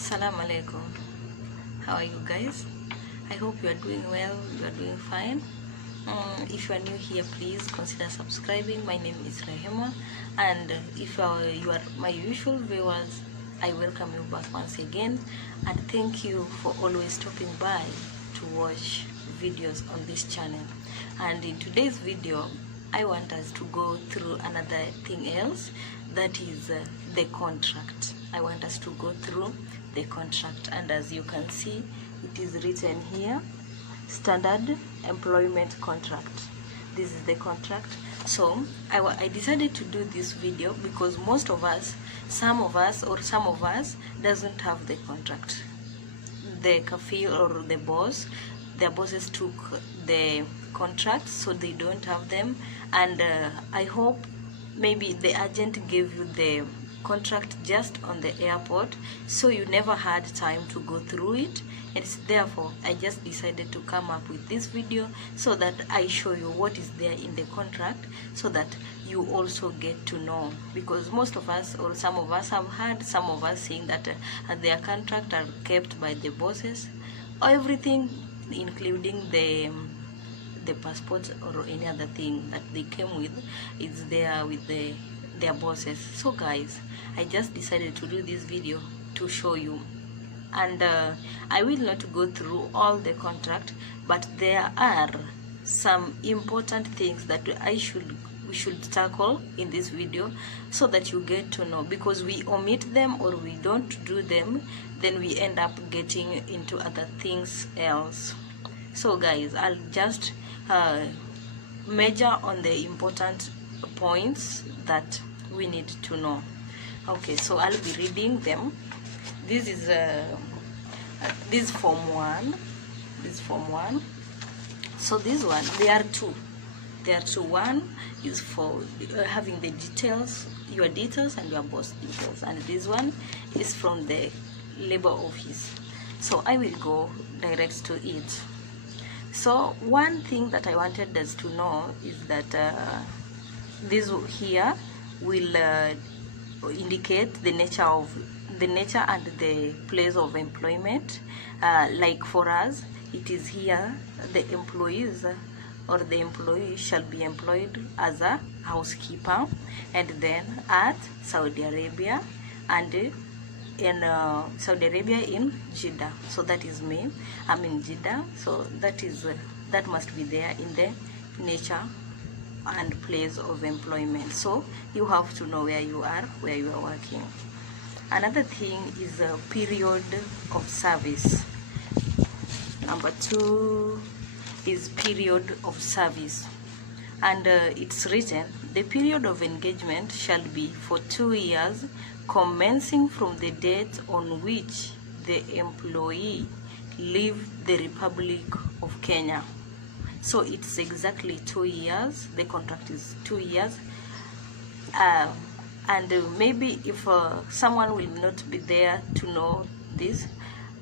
Salam alaikum. How are you guys? I hope you are doing well, you are doing fine. If you are new here, please consider subscribing. My name is Rahema, and if you are my usual viewers, I welcome you back once again, and thank you for always stopping by to watch videos on this channel. And in today's video, I want us to go through another thing else, that is the contract. I want us to go through the contract, and as you can see, it is written here, standard employment contract. This is the contract. So I decided to do this video because most of us, some of us doesn't have the contract. The kafir or the boss, their bosses took the contract, so they don't have them. And I hope maybe the agent gave you the contract just on the airport, so you never had time to go through it. And therefore I just decided to come up with this video so that I show you what is there in the contract, so that you also get to know, because most of us, or some of us, have heard some of us saying that their contract are kept by the bosses, or everything including the passport or any other thing that they came with is there with their bosses. So guys, I just decided to do this video to show you, and I will not go through all the contract, but there are some important things that we should tackle in this video, so that you get to know, because we omit them or we don't do them, then we end up getting into other things else. So guys, I'll just measure on the important points that we need to know. Okay, so I'll be reading them. This is this form 1. So this one, there are two. One is for having the details, your details and your boss details, and this one is from the labor office. So I will go direct to it. So one thing that I wanted us to know is that this here will indicate the nature and the place of employment. Like for us, it is here the employees or the employee shall be employed as a housekeeper, and then at Saudi Arabia, and in Saudi Arabia in Jeddah. So that is me, I'm in Jeddah, so that must be there in the nature and place of employment. So you have to know where you are working. Another thing is a period of service. Number 2 is period of service, and it's written, the period of engagement shall be for 2 years, commencing from the date on which the employee leave the Republic of Kenya. So it's exactly 2 years. The contract is 2 years. And maybe if someone will not be there to know this,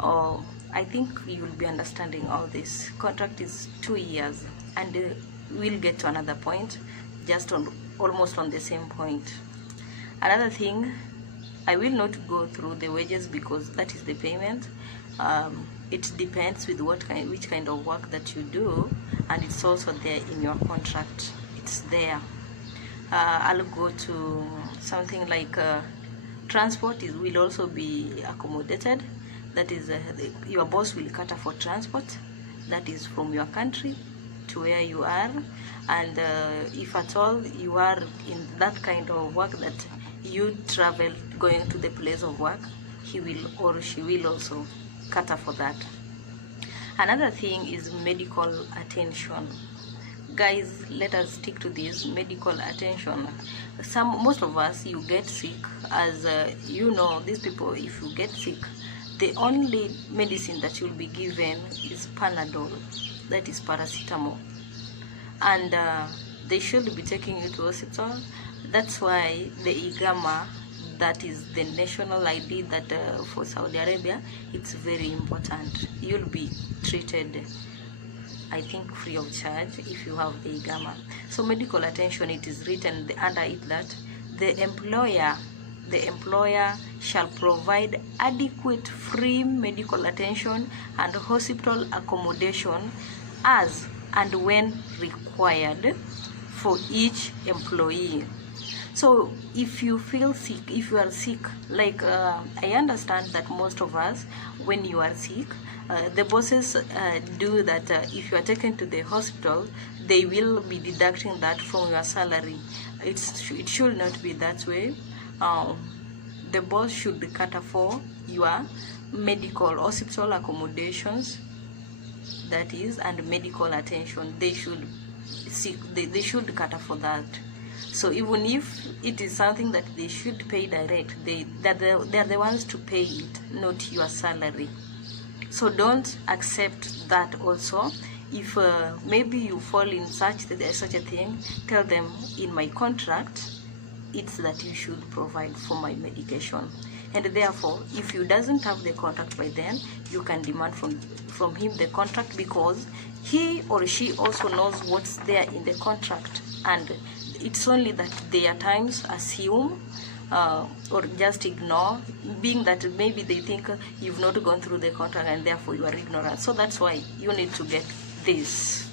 or I think you will be understanding all this. Contract is 2 years, and we'll get to another point, just almost on the same point. Another thing, I will not go through the wages because that is the payment. It depends with which kind of work that you do, and it's also there in your contract. It's there. I'll go to something like transport will also be accommodated. That is, your boss will cater for transport. That is from your country to where you are, and if at all you are in that kind of work that you travel going to the place of work, he will or she will also cater for that. Another thing is medical attention. Guys, let us stick to this medical attention. Most of us, you get sick, as you know, these people, if you get sick, the only medicine that you'll be given is Panadol, that is paracetamol, and they should be taking you to hospital. That's why the igama, that is the national ID that for Saudi Arabia, it's very important. You'll be treated, I think, free of charge if you have the igama. So medical attention, it is written under it that the employer the employer shall provide adequate free medical attention and hospital accommodation as and when required for each employee. So if you feel sick, if you are sick, like I understand that most of us, when you are sick, the bosses do that. If you are taken to the hospital, they will be deducting that from your salary. It should not be that way. The boss should cater for your medical hospital accommodations, that is, and medical attention. They should they should cater for that. So even if it is something that they should pay direct, they are the ones to pay it, not your salary. So don't accept that also. If maybe you fall in such a thing, tell them, in my contract it's that you should provide for my medication. And therefore, if you doesn't have the contract by then, you can demand from him the contract, because he or she also knows what's there in the contract. And it's only that they at times assume or just ignore, being that maybe they think you've not gone through the contract and therefore you are ignorant. So that's why you need to get this.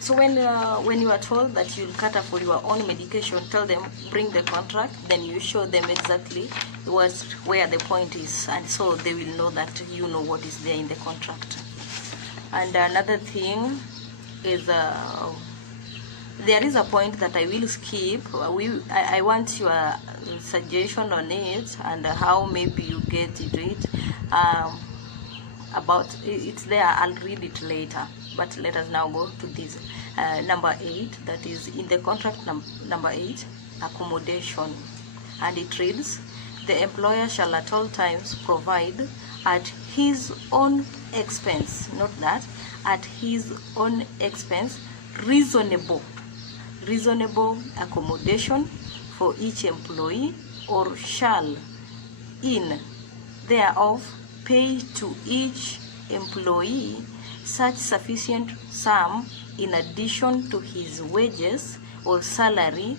So when you are told that you'll cater for your own medication, tell them, bring the contract. Then you show them exactly where the point is, and so they will know that you know what is there in the contract. And another thing is there is a point that I will skip. I want your suggestion on it and how maybe you get it. About it's there, I'll read it later, but let us now go to this number 8, that is in the contract number 8, accommodation. And it reads, the employer shall at all times provide at his own expense, not that, at his own expense, reasonable accommodation for each employee, or shall in thereof pay to each employee such sufficient sum in addition to his wages or salary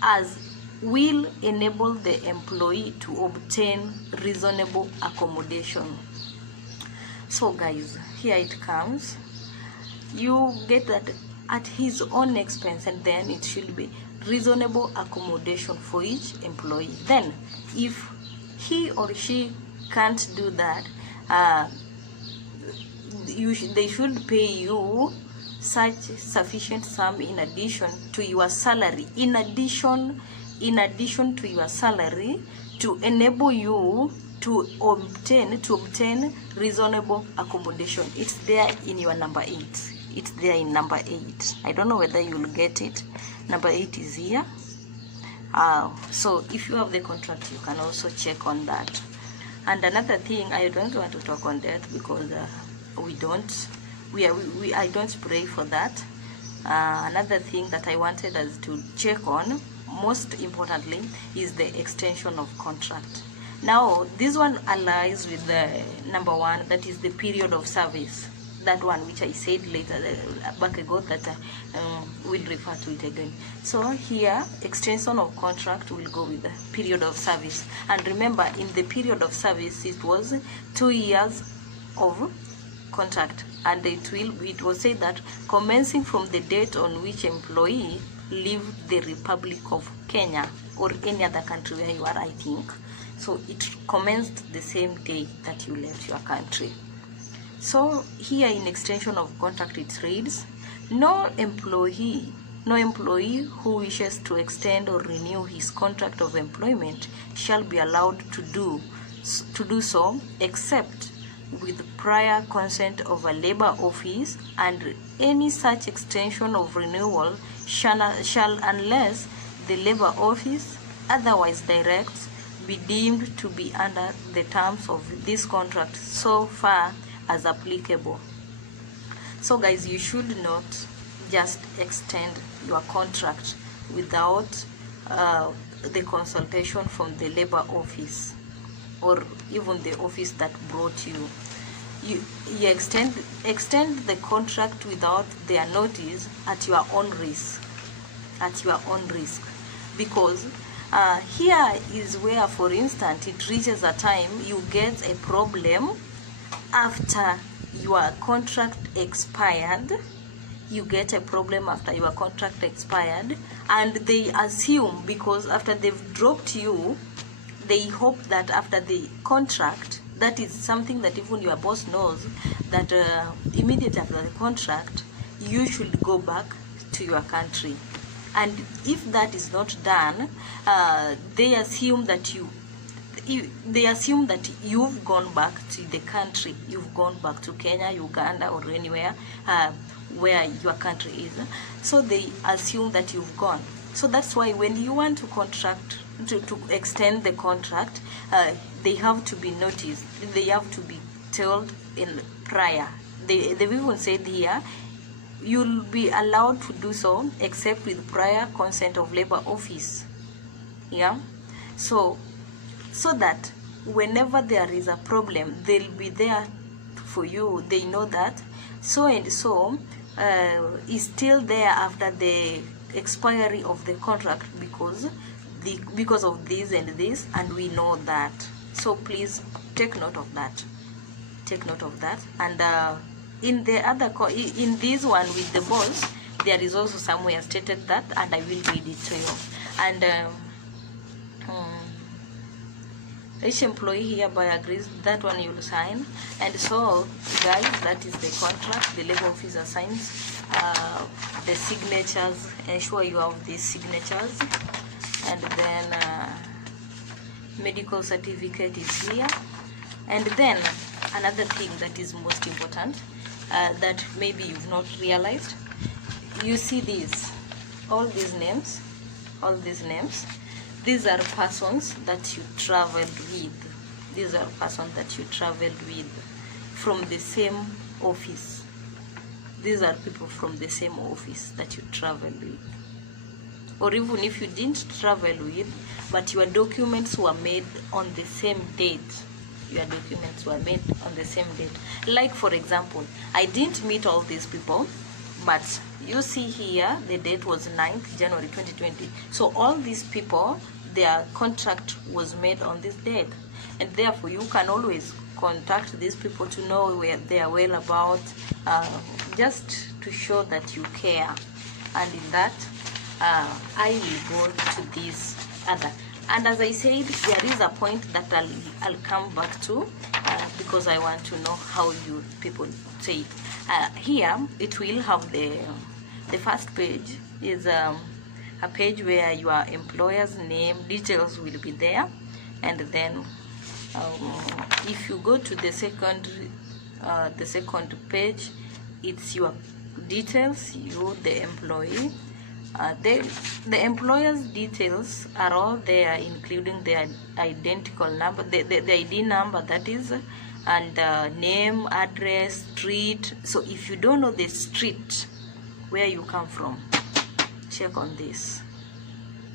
as will enable the employee to obtain reasonable accommodation. So guys, here it comes. You get that at his own expense, and then it should be reasonable accommodation for each employee. Then if he or she can't do that, they should pay you such sufficient sum in addition to your salary, in addition to your salary, to enable you to obtain reasonable accommodation. It's there in your number 8. It's there in number 8. I don't know whether you'll get it. Number 8 is here. So if you have the contract, you can also check on that. And another thing, I don't want to talk on that because I don't pray for that. Another thing that I wanted us to check on, most importantly, is the extension of contract. Now, this one aligns with the number 1, that is the period of service. That one which I said later, back ago, that we'll refer to it again. So here, extension of contract will go with the period of service. And remember, in the period of service, it was 2 years of contract, and it was said that commencing from the date on which employee leave the Republic of Kenya or any other country where you are, I think. So it commenced the same day that you left your country. So here in extension of contract it reads, no employee who wishes to extend or renew his contract of employment shall be allowed to do so except with prior consent of a labor office, and any such extension of renewal shall unless the labor office otherwise directs, be deemed to be under the terms of this contract so far as applicable. So guys, you should not just extend your contract without the consultation from the labor office or even the office that brought you. You extend the contract without their notice at your own risk. because here is where, for instance, it reaches a time you get a problem after your contract expired. You get a problem after your contract expired, and they assume, because after they've dropped you, they hope that after the contract, that is something that even your boss knows, that immediately after the contract you should go back to your country. And if that is not done, they assume that you've gone back to the country, you've gone back to Kenya, Uganda, or anywhere where your country is. So they assume that you've gone. So that's why when you want to contract, to extend the contract, they have to be noticed, they have to be told in prior. They've even said here, you'll be allowed to do so except with prior consent of labor office. Yeah, so that whenever there is a problem, they'll be there for you. They know that so and so is still there after the expiry of the contract because of this and this, and we know that. So please take note of that. Take note of that. And in the other in this one with the boss, there is also somewhere stated that, and I will read it to you. And each employee hereby agrees, that one you'll sign. And so guys, that is the contract. The labor officer signs the signatures. Ensure you have these signatures. And then medical certificate is here. And then another thing that is most important, that maybe you've not realized, you see these, all these names, these are persons that you traveled with. These are persons that you traveled with from the same office. These are people from the same office that you traveled with. Or even if you didn't travel with, but your documents were made on the same date. Your documents were made on the same date. Like, for example, I didn't meet all these people, but you see here the date was 9th January 2020. So all these people, their contract was made on this date, and therefore you can always contact these people to know where they are well about, just to show that you care. And in that, I will go to this other. And as I said, there is a point that I'll come back to, because I want to know how you people say it. Here it will have the first page is a page where your employer's name details will be there, and then if you go to the second page, it's your details, you the employee. The employer's details are all there, including their identical number, the ID number, that is, and name, address, street. So if you don't know the street where you come from, check on this.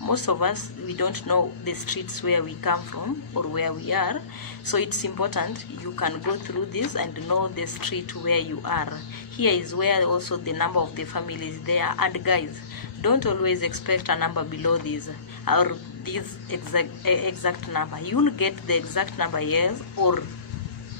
Most of us, we don't know the streets where we come from or where we are, so it's important you can go through this and know the street where you are. Here is where also the number of the family is there. And guys, don't always expect a number below this or this exact number. You'll get the exact number, yes, or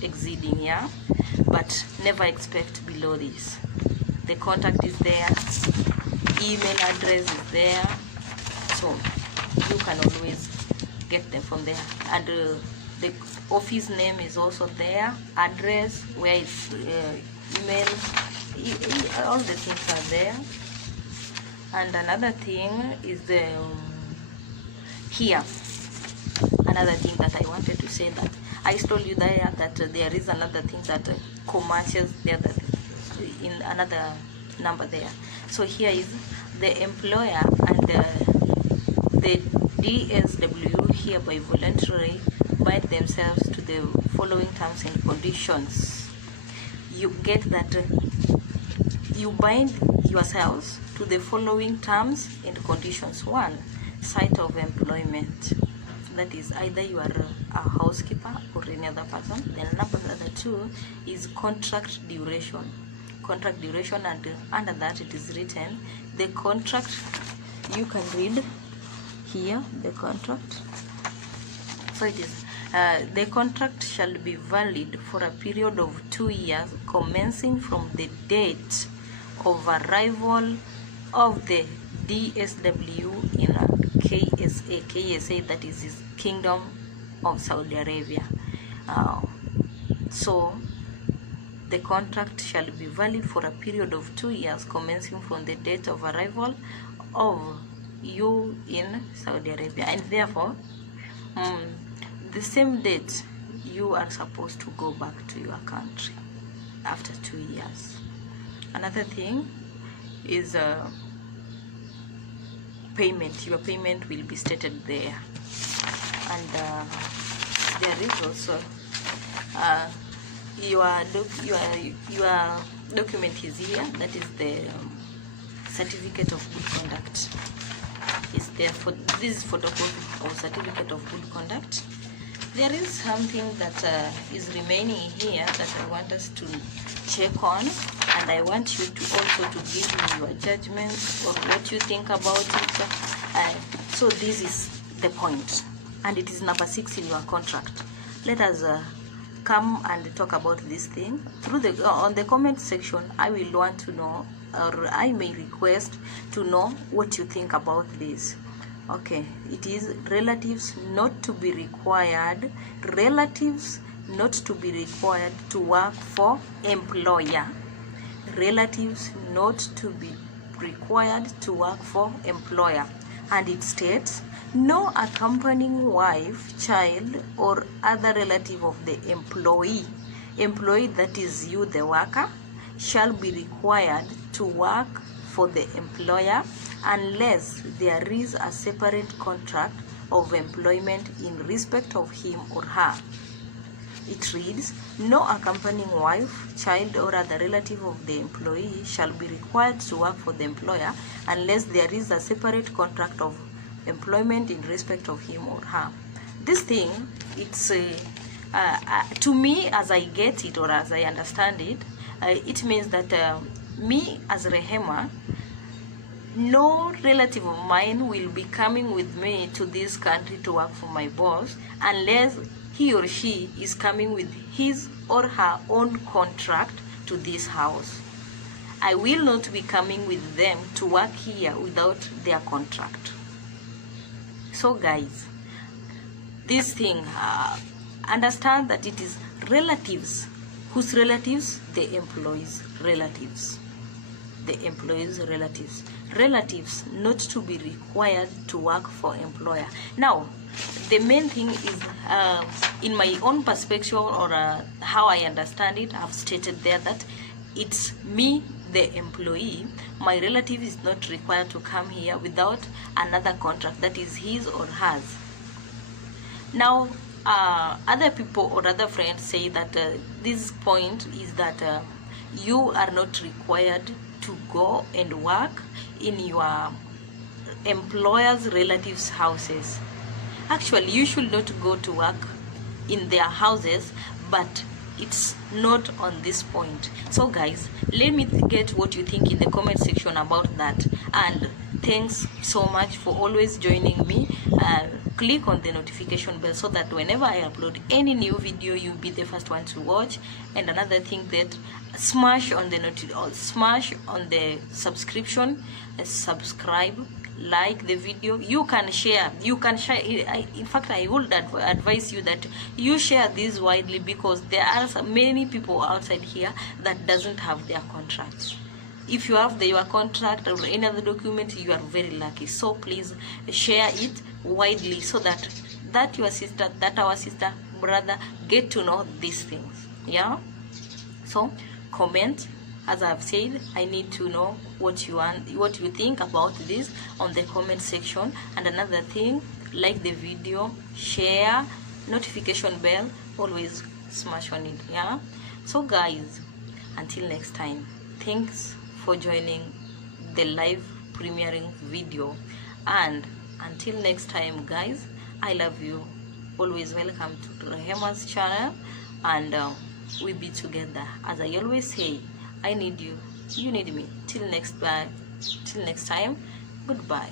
exceeding, yeah, but never expect below this. The contact is there, email address is there, so you can always get them from there. And the office name is also there, address, where it's email, all the things are there. And another thing is the here, another thing that I wanted to say, that I told you there that there is another thing that commercials there, that in another number there. So here is the employer and the DSW hereby voluntarily bind themselves to the following terms and conditions. You get that you bind yourselves to the following terms and conditions. 1, site of employment, that is either you are a housekeeper or any other person. Then number 2 is contract duration, and under that it is written the contract. You can read here the contract. So it is the contract shall be valid for a period of 2 years commencing from the date of arrival of the DSW in KSA, that is his Kingdom of Saudi Arabia. So the contract shall be valid for a period of 2 years commencing from the date of arrival of you in Saudi Arabia, and therefore the same date you are supposed to go back to your country after 2 years. Another thing is payment. Your payment will be stated there, and there is also your document is here, that is the certificate of good conduct is there. For this is photocopy of certificate of good conduct. There is something that is remaining here that I want us to check on, and I want you to also to give me your judgment or what you think about it. So this is the point, and it is number 6 in your contract. Let us come and talk about this thing through the on the comment section. I will want to know, or I may request to know what you think about this. Okay, it is relatives not to be required, relatives not to be required to work for employer, relatives not to be required to work for employer. And it states, no accompanying wife, child, or other relative of the employee, that is you the worker, shall be required to work for the employer unless there is a separate contract of employment in respect of him or her. It reads, no accompanying wife, child, or other relative of the employee shall be required to work for the employer unless there is a separate contract of employment in respect of him or her. This thing, it's to me, as I get it or as I understand it, it means that me as Rehema, no relative of mine will be coming with me to this country to work for my boss unless he or she is coming with his or her own contract to this house. I will not be coming with them to work here without their contract. So guys, this thing, understand that it is relatives. Whose relatives? The employees' relatives. The employees' relatives. Relatives not to be required to work for employer. Now, the main thing is, in my own perspective or how I understand it, I've stated there that it's me, the employee. My relative is not required to come here without another contract, that is his or hers. Now, other people or other friends say that this point is that you are not required to go and work in your employer's relatives' houses. Actually, you should not go to work in their houses, but it's not on this point. So guys, let me get what you think in the comment section about that. And thanks so much for always joining me. Click on the notification bell so that whenever I upload any new video, you'll be the first one to watch. And another thing, that smash on the subscription, subscribe, like the video. You can share. In fact, I would advise you that you share this widely, because there are many people outside here that doesn't have their contracts. If you have your contract or any other document, you are very lucky. So please share it widely so that your sister, our sister, brother get to know these things. Yeah. So comment. As I've said, I need to know what you think about this on the comment section. And another thing, like the video, share, notification bell, always smash on it. Yeah. So guys, until next time, thanks for joining the live premiering video, and until next time guys, I love you. Always welcome to Rehema's channel, and we be together. As I always say, I need you, you need me. Till next time, goodbye.